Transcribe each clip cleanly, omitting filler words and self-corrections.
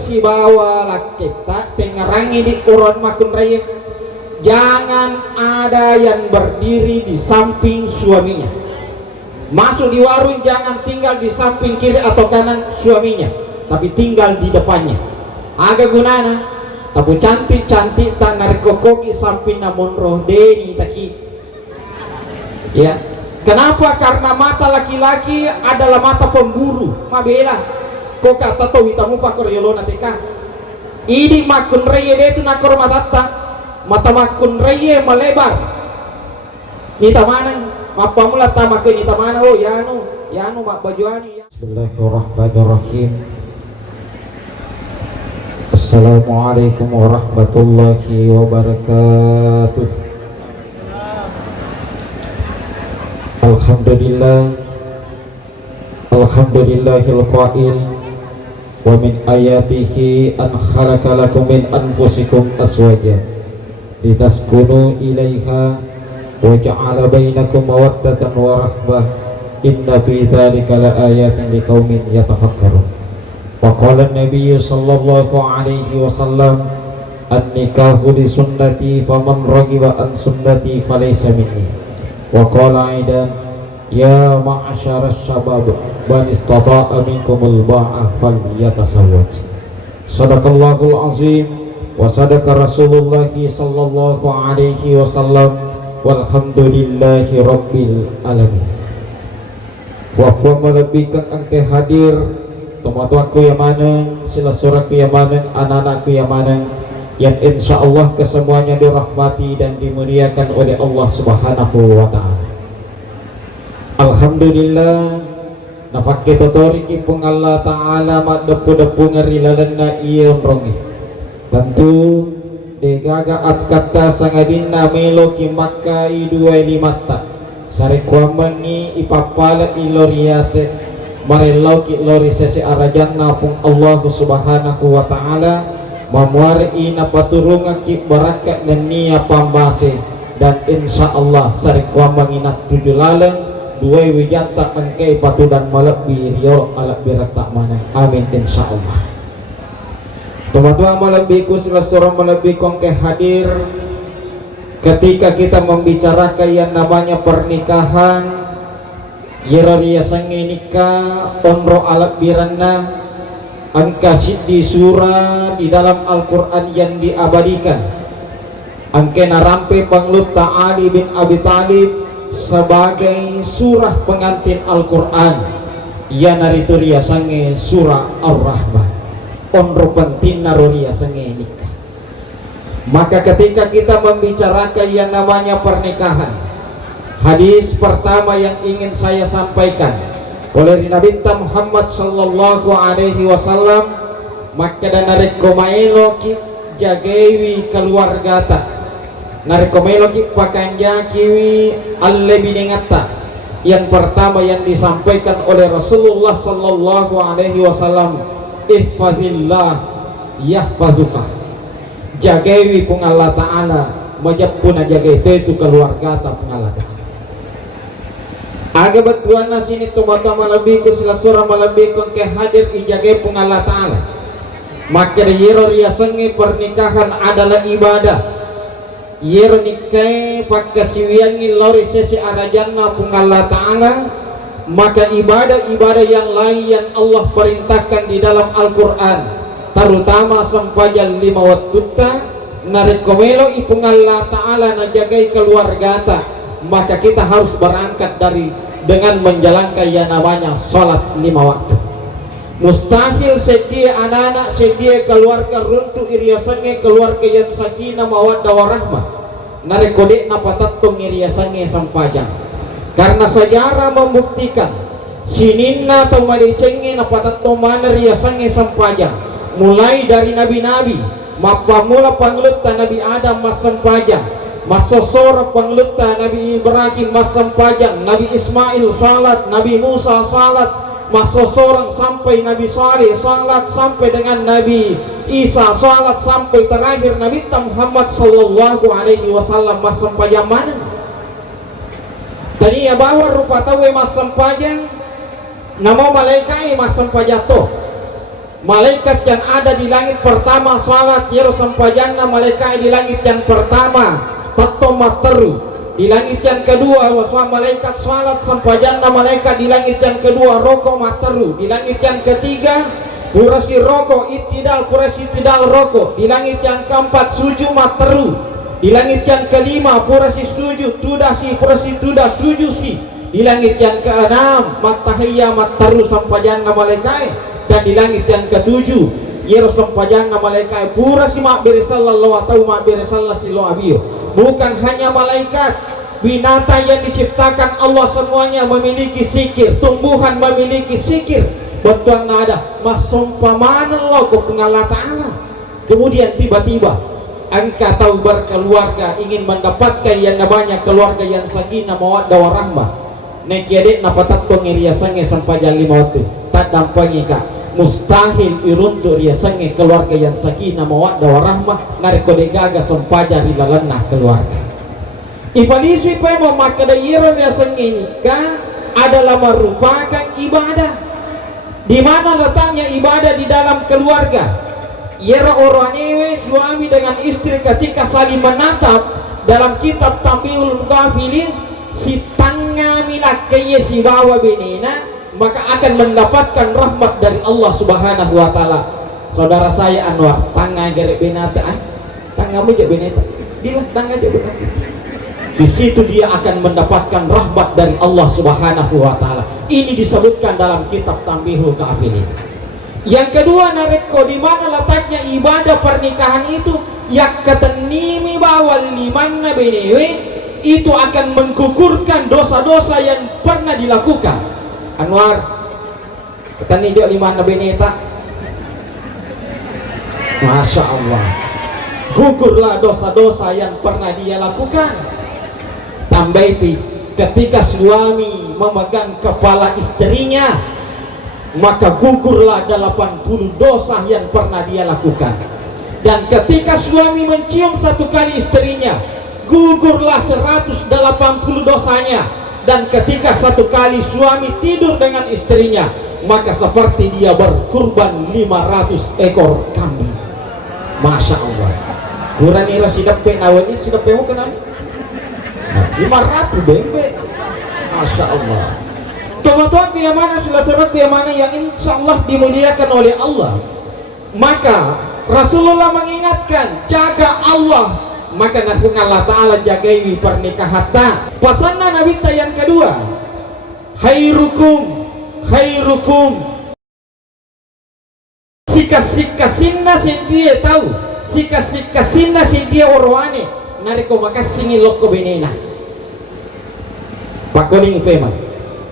si bawa laki tak pengerangi di uron makun raya, jangan ada yang berdiri di samping suaminya. Masuk di warung jangan tinggal di samping kiri atau kanan suaminya, tapi tinggal di depannya. Aga gunana tapi cantik-cantik tak narikokoki samping namun roh deni taki. Ya, kenapa? Karena mata laki-laki adalah mata pemburu. Mabela kok kata tahu itamu pakor yolona teka ini makun reye itu nakor mata makun reye melebar nita mana apa mula tamak nita mana oh yanu mak bajuani ya. Bismillahirrahmanirrahim. Assalamualaikum warahmatullahi wabarakatuh. Alhamdulillahil qail wa min ayatihi an khalaqa lakum min anfusikum azwajan litaskunu ilaiha wa ja'ala bainakum mawaddatan wa rahmah inna fi dzalika laayatin liqaumin yatafakkarun. Wa qala an-nabiy sallallahu alaihi wasallam an-nikahu li sunnati faman raghiba an sunnati falaysa minni. Wa qala aidan ya ma'asyara syabab man istata'a minkumul ba'a falyatasawwaj. Sadaqallahul azim wa sadaqa Rasulullah sallallahu alaihi wasallam walhamdulillahi rabbil alamin. Wa huwa malabikan angke hadir teman-temanku yang mana, sila suratku yang mana, anak-anakku yang mana, yang insyaallah kesemuanya dirahmati dan dimuliakan oleh Allah Subhanahu wa ta'ala. Alhamdulillah nafakki totoriki pung Allah ta'ala mak depu-depu ngerilalenna iya rongi. Tentu digagaat kata sangadina melo ki makai dua limata sari kuamengi ipapala iloriase marelau ki lori sesi arajanna pung Allah Subhanahu wa ta'ala mamuari ina paturungan ki barakat nenia pambase dan insyaallah sari kuamengi nak tujuh laleng dua wijata engkai patu dan malakbi rio alak biratak mana amin insyaallah. Teman-teman malabiku sila surah malabiku engkai hadir ketika kita membicarakan yang namanya pernikahan yiraria sangi nikah onro alak biranna angka di surah di dalam Al-Quran yang diabadikan angke narampe panglut Ali bin Abi Talib sebagai surah pengantin Al-Quran ya narituria sange surah Ar-Rahman onro pentin naruria sange nikah. Maka ketika kita membicarakan yang namanya pernikahan, hadis pertama yang ingin saya sampaikan oleh Nabi Muhammad sallallahu alaihi wasallam maka dan narekomaelo ki jagewi keluarga ta narekomelo ki pakanja kiwi alle binengata. Yang pertama yang disampaikan oleh Rasulullah sallallahu alaihi wasallam ihfazillah yahfazuka, jagewi pung Allah ta'ala majapuna jage itu keluarga ta pung Allah ta'ala. Aga batuana sini tumata malabi ko sila surah malabi ko ke hadir ijage pung Allah ta'ala. Maka yero riasangi pernikahan adalah ibadah. Yero nikai pakasiwiangi lori sesi arajanna pung Allah ta'ala. Maka ibadah-ibadah yang lain yang Allah perintahkan di dalam Al-Quran terutama sempajan 5 waktu narekomelo ipung Allah ta'ala najagai keluarga ta, maka kita harus berangkat dengan menjalankan yang namanya sholat 5 waktu. Mustahil sedia anak-anak sedia keluarga runtuh iriasannya keluarga yang sakinah mawaddah warahmah narekodek napatatung iriasannya sampajang. Karena sejarah membuktikan sininna atau malicengnya napatatung mana riasannya sampajang mulai dari nabi-nabi mapa mula panglutta Nabi Adam mas sampajang masosor panglutta Nabi Ibrahim mas sampajang Nabi Ismail salat Nabi Musa salat masosoran sampai Nabi Saleh salat sampai dengan Nabi Isa salat sampai terakhir Nabi Muhammad sallallahu alaihi wasallam mas sampajang mana tadi ya bahwa rupa tawe mas sampajang namo malaikai mas sampajato malaikat yang ada di langit pertama salat yero sampajanna malaikat di langit yang pertama tatto materu, di langit yang kedua waswa malaikat salat sampajanna malaikat di langit yang kedua rokok materu, di langit yang ketiga purasi rokok itidal purasi tidal rokok, di langit yang keempat sujud materu, di langit yang kelima purasi sujud tudasi purasi tudah sujud si, di langit yang keenam matahiyya materu sampajanna malaikat, dan di langit yang ketujuh yero sampajanna malaikat pura si makbiri sallallahu atau makbiri sallallahu abiyo. Bukan hanya malaikat, binatang yang diciptakan Allah semuanya memiliki sikir, tumbuhan memiliki sikir. Betul nada masumpaman Allah kepada Allah Ta'ala. Kemudian tiba-tiba engkau tahu berkeluarga ingin mendapatkan yang namanya keluarga yang sakinah mawaddah warahmah. Nek yadek napatat pengiria sange sampai jam 5 waktu tak dampangi kak mustahil iruntuk dia sange keluarga yang sakinah mawaddah warahmah nariko degaga sampaja rilalanah keluarga. Ibalisi pa mo makadayiro dia sange ini ka adalah merupakan ibadah. Di mana letaknya ibadah di dalam keluarga? Yera orang ewe suami dengan istri ketika saling menatap dalam kitab Tambihul Ghafilin si tanga milak kaya si bawa benena maka akan mendapatkan rahmat dari Allah Subhanahu wa taala. Saudara saya Anwar, tanga gerek benata tangamu je beneta. Dia tanga je beneta. Di situ dia akan mendapatkan rahmat dari Allah Subhanahu wa taala. Ini disebutkan dalam kitab Tambihul Ghafilin. Yang kedua nareko di mana letaknya ibadah pernikahan itu yak katanimi bawal liman benewe itu akan menggugurkan dosa-dosa yang pernah dilakukan. Anwar katani dia liman beneta. Masya Allah, gugurlah dosa-dosa yang pernah dia lakukan. Tambah ketika suami memegang kepala istrinya maka gugurlah 80 dosa yang pernah dia lakukan. Dan ketika suami mencium satu kali istrinya gugurlah 180 dosanya. Dan ketika satu kali suami tidur dengan istrinya maka seperti dia berkurban 500 ekor kambing. Masya Allah, kurang ira sidap penawan ini sidap penawan kenal 500 bembe. Masya Allah. Teman-teman yang mana sahabat yang mana yang insya Allah dimuliakan oleh Allah, maka Rasulullah mengingatkan jaga Allah, maka nahung Allah Ta'ala jagai pernikahan. Pesanan Nabi yang kedua, khairukum sika-sika-sinna dia tahu sika-sika-sinna dia orwane nariko makasingi loko benena pakoling peman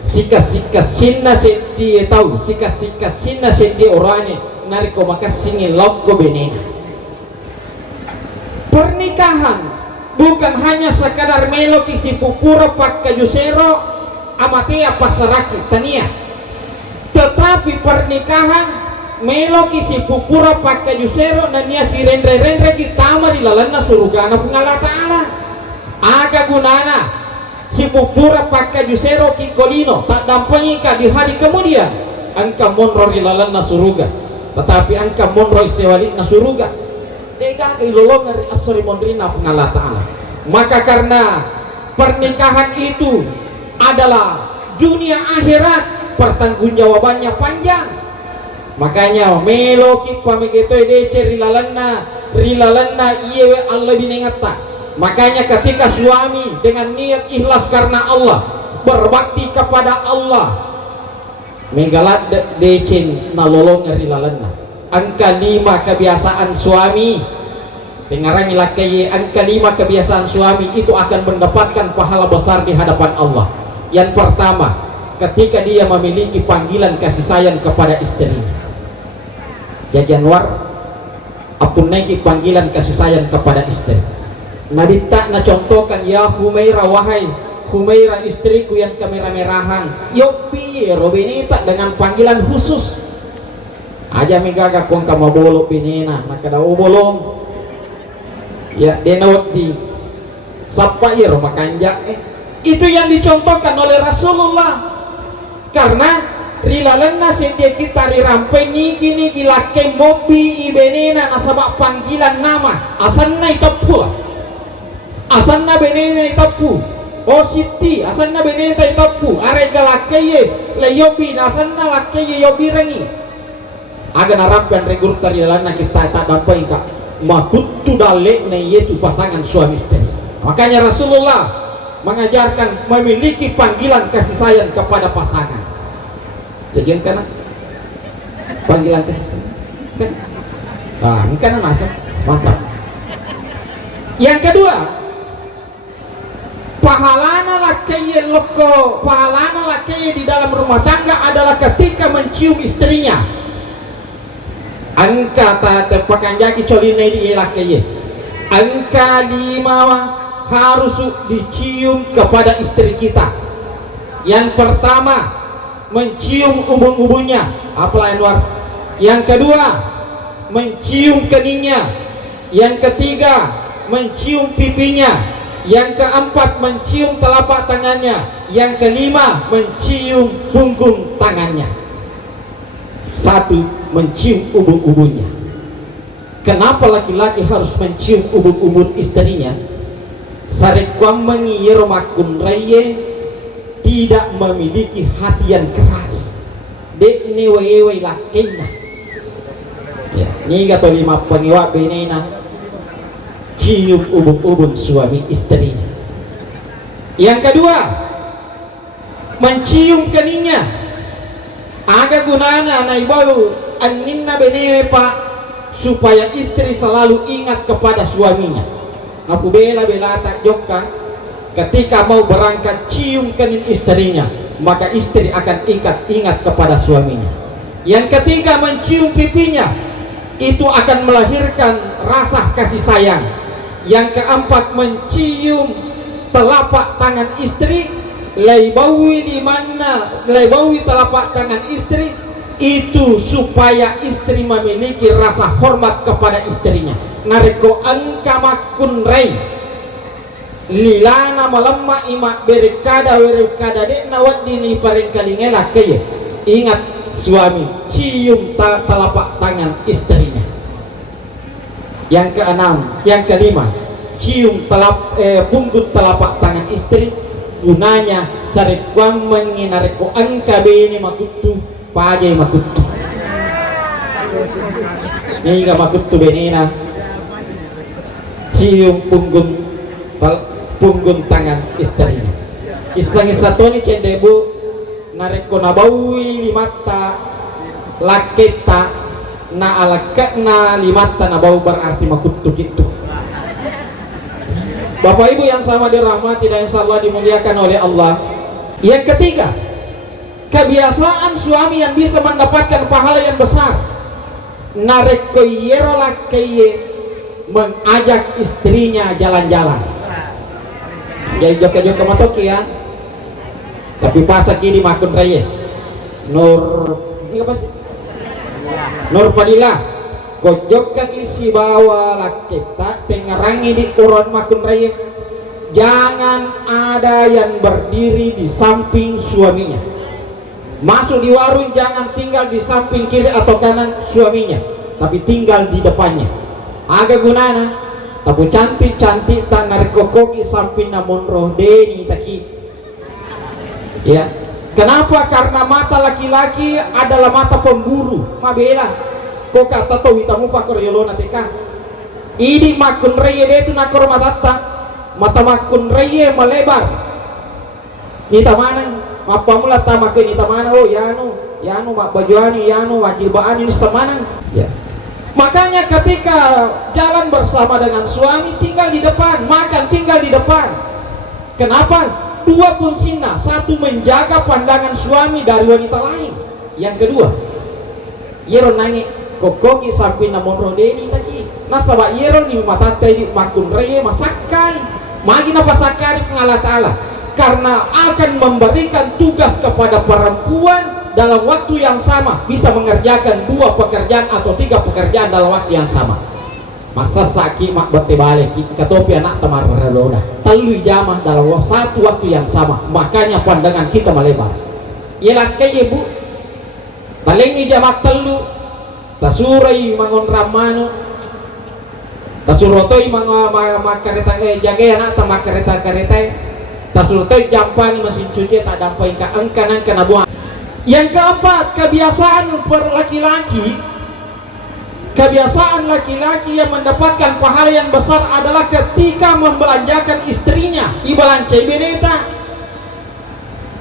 sika-sika-sinna dia tahu sika-sika-sinna dia orwane nariko makasingi loko benena. Pernikahan bukan hanya sekadar meloki si pupura pak kajusero amatea pasaraki tania, tetapi pernikahan meloki si pupura pakai jusero nania si renre kita mah di lalana surugana pengala Ta'ala. Aga gunana si pupura pakai jusero kikolino tak dampangi ka di hari kemudian angka monro di lalana suruga, tetapi angka monro isewali na suruga dega ilolong dari asori mondrina pengala Ta'ala. Maka karena pernikahan itu adalah dunia akhirat, pertanggungjawabannya panjang. Makanya meloki pamigetoy dece rilalanna iyewe Allah binengata. Makanya ketika suami dengan niat ikhlas karena Allah berbakti kepada Allah megalat dece nalolong rilalanna. Angka 5 kebiasaan suami dengaran laki angka 5 kebiasaan suami itu akan mendapatkan pahala besar di hadapan Allah. Yang pertama, ketika dia memiliki panggilan kasih sayang kepada istrinya. Jajanwar apun naiki panggilan kasih sayang kepada istri. Nabi tak na contohkan ya Humaira, wahai Humaira istriku yang kemerah-merahan, yopi robinita dengan panggilan khusus. Aja migaga kong kamabolo pinena nakada ubolong ya denawat di sapa ya romakanja itu yang dicontohkan oleh Rasulullah. Karena rilalanna sedia kita rirampai nigi lakai mobi ibenena nasabak panggilan nama asanna itapu asanna benena itapu oh siti asanna benena itapu arega lakai leyobi asanna lakai yobi rengi aga narampan regur rilalanna kita tak dapat ka makutu dalek na yaitu pasangan suami istri. Makanya Rasulullah mengajarkan memiliki panggilan kasih sayang kepada pasangan. Jadi yang kana panggilan kasih sayang. Nah, ini kana masuk mantap. Yang kedua, pahalana lakiye loko, pahalana lakiye di dalam rumah tangga adalah ketika mencium istrinya. Angka pakan jaki colina di lakiye. Angka 5 harus dicium kepada istri kita. Yang pertama, mencium ubun-ubunnya, apalah Anwar. Yang kedua, mencium keningnya. Yang ketiga, mencium pipinya. Yang keempat, mencium telapak tangannya. Yang kelima, mencium punggung tangannya. 1. Mencium ubun-ubunnya. Kenapa laki-laki harus mencium ubun-ubun istrinya? Sarekwam mengiyir makun raye tidak memiliki hati yang keras. Dek ni wewe lakinya. Ya, ni gato 5 pengiwa benena cium ubun-ubun suami istrinya. Yang kedua, mencium keningnya. Aga gunana na ibaru aninna benewe pak supaya istri selalu ingat kepada suaminya. Aku bela tak jokka ketika mau berangkat cium kening istrinya, maka istri akan ingat kepada suaminya. Yang ketiga, mencium pipinya, itu akan melahirkan rasa kasih sayang. Yang keempat, mencium telapak tangan istri, leibawi di mana leibawi telapak tangan istri itu supaya istri memiliki rasa hormat kepada istrinya. Nareko angka makun rei lilana malamma ima berkada de nawat dini paling kalingela kaya. Ingat suami, cium telapak tangan istrinya. Yang keenam, yang kelima, cium punggung telapak tangan istri. Gunanya sarekwam menginareko angka beni makutu pajai makutu. Ini gak makutu benina cium punggung tangan istrinya. Islang satu ni cendebu nareko nabawi limata laketa na alakna limata nabau berarti makutu gitu. Bapak Ibu yang sama dirahmati dan insyaallah dimuliakan oleh Allah. Yang ketiga, kebiasaan suami yang bisa mendapatkan pahala yang besar. Nareko yero lakiye mengajak istrinya jalan-jalan. Jadi joka-joka matoki ya. Tapi pas kini makun raya. Ini apa sih? Nur Fadilah. Kojokkan isi bawa lakita tengerangi di uron makun raya. Jangan ada yang berdiri di samping suaminya. Masuk di warung jangan tinggal di samping kiri atau kanan suaminya, tapi tinggal di depannya. Aga gunana tapi cantik-cantik tak narkokoki samping namun roh deni taki. Ya, kenapa? Karena mata laki-laki adalah mata pemburu. Mabela kok kata tahu itamu pakor yolona teka idi makun reye itu nakor mata makun reye melebar nita mana apa mula tamak nita mana oh yanu mak bajuani yanu wajil baani semana ya. Makanya ketika jalan bersama dengan suami tinggal di depan, makan tinggal di depan. Kenapa? Dua pun sina, satu menjaga pandangan suami dari wanita lain. Yang kedua, yero nangi kokoki sampai namun rodeni tadi. Nasaba yero ni matatai di makun reye masakai. Magi napa sakari pengalat Allah. Karena akan memberikan tugas kepada perempuan dalam waktu yang sama bisa mengerjakan 2 pekerjaan atau 3 pekerjaan dalam waktu yang sama. Masa sakit mak bertebalik katopi anak temar beroda telu jamah dalam satu waktu yang sama. Makanya pandangan kita melebar. Ialah kayak ibu paling ni jamak telu tasurai mangon ramano tasurotoi makareta jaga anak tamak kereta tasurotoi jampani mesin cuci tak dampai ka angkanan kana buang. Yang keempat, kebiasaan laki-laki yang mendapatkan pahala yang besar adalah ketika membelanjakan istrinya ibalanca beneta,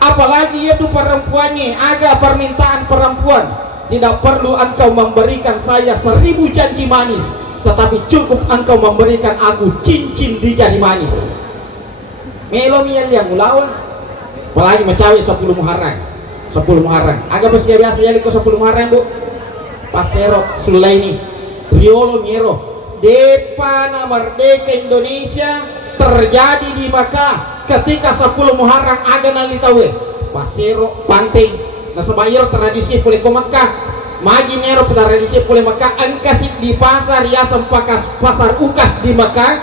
apalagi itu perempuannya. Aga permintaan perempuan, tidak perlu engkau memberikan saya 1000 janji manis, tetapi cukup engkau memberikan aku cincin di jari manis. Melo mian yang ulawan, apalagi mencawi 10 Muharram. Agak bersih biasa ya liko 10 Muharram bu. Pasero Sulaini Riolo Miero Depana Merdeka Indonesia terjadi di Makkah ketika 10 Muharram aga nalitawe Pasero Panting nasabayar tradisi pulih ke Makkah magi Nero tradisi pulih Makkah angkasip di pasar ya sempakas pasar ukas di Makkah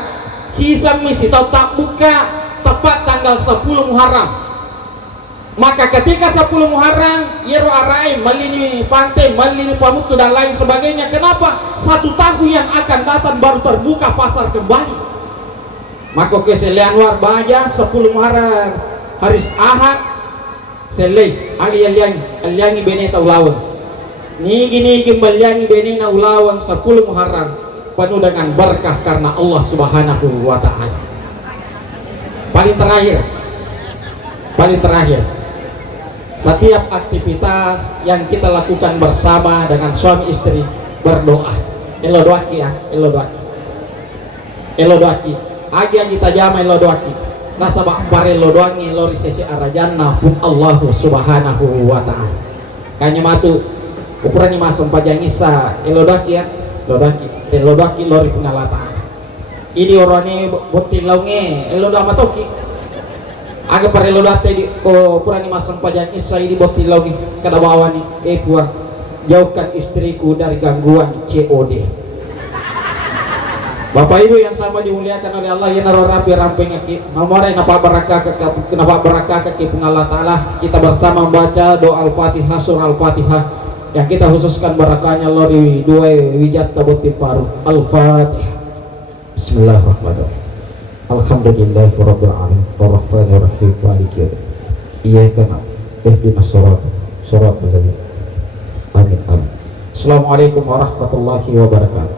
sisa misi tau tak buka tepat tanggal 10 Muharram. Maka ketika 10 Muharram Yero Arai Malini Pantai Malini Pamutu dan lain sebagainya, kenapa? 1 tahun yang akan datang baru terbuka pasar kembali. Maka keselian luar baja 10 Muharram hari Ahad selai agi aliangi beneta ulawan nigi meliangi beneta ulawan 10 Muharram penuh dengan berkah karena Allah Subhanahu wa Ta'ala. Paling terakhir, setiap aktivitas yang kita lakukan bersama dengan suami istri berdoa. Elo doaki. Agi yang kita jama elo doaki. Rasa bakbar elo doangi elo risesi arajanna pun Allah Subhanahu wa Ta'ala. Kanya matu ukuran masam pajang isa elo doaki ya. Elo doaki lori pengalata. Ini orangnya bukti launge elo doa matoki. Aga parelo date di ko purani masang pajak isa di boti lagi kada bawa ni puang jauhkan istriku dari gangguan COD. Bapak Ibu yang sama dimuliakan oleh Allah, ya naro rapi ramping aki nomore napa barakah ke Allah Ta'ala. Kita bersama membaca doa Al-Fatihah, surah Al-Fatihah yang kita khususkan barakahnya lori dua wijat taboti paru. Al-Fatihah. Bismillahirrahmanirrahim. Alhamdulillahirabbil alamin arrahmanir rahim maliki yaumiddin iyyaka na'budu wa ihdinas siratal mustaqim. Amin. Assalamualaikum warahmatullahi wabarakatuh.